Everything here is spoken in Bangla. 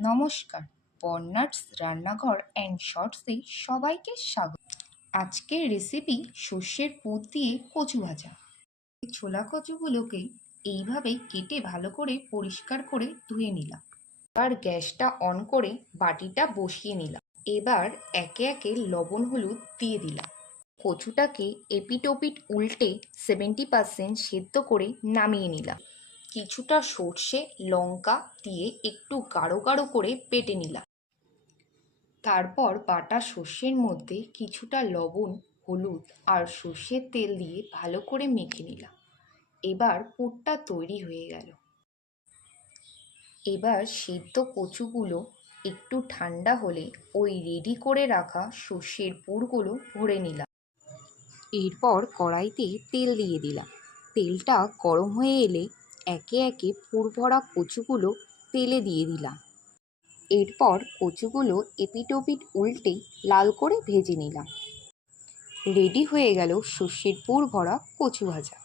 নমস্কার, বর্ণাঢ্য রান্নাঘর অ্যান্ড শর্টসে সবাইকে স্বাগত। আজকের রেসিপি সর্ষের পুর দিয়ে কচু ভাজা। ছোলা কচুগুলোকে এইভাবে কেটে ভালো করে পরিষ্কার করে ধুয়ে নিলাম। এবার গ্যাসটা অন করে বাটিটা বসিয়ে নিলাম। এবার একে একে লবণ হলুদ দিয়ে দিলাম। কচুটাকে এপিট ওপিট উল্টে 70% সেদ্ধ করে নামিয়ে নিলাম। কিছুটা সর্ষে লঙ্কা দিয়ে একটু গাঢ় গাঢ় করে বেটে নিলাম। তারপর বাটা সর্ষের মধ্যে কিছুটা লবণ হলুদ আর সর্ষের তেল দিয়ে ভালো করে মেখে নিলাম। এবার পুরটা তৈরি হয়ে গেল। এবার সিদ্ধ কচুগুলো একটু ঠান্ডা হলে ওই রেডি করে রাখা সর্ষের পুরগুলো ভরে নিলাম। এরপর কড়াইতে তেল দিয়ে দিলাম। তেলটা গরম হয়ে এলে একে একে পুর ভরা কচুগুলো তেলে দিয়ে দিলাম। এরপর কচুগুলো এপিট ওপিট উল্টে লাল করে ভেজে নিলাম। রেডি হয়ে গেল সর্ষের পুর ভরা কচু ভাজা।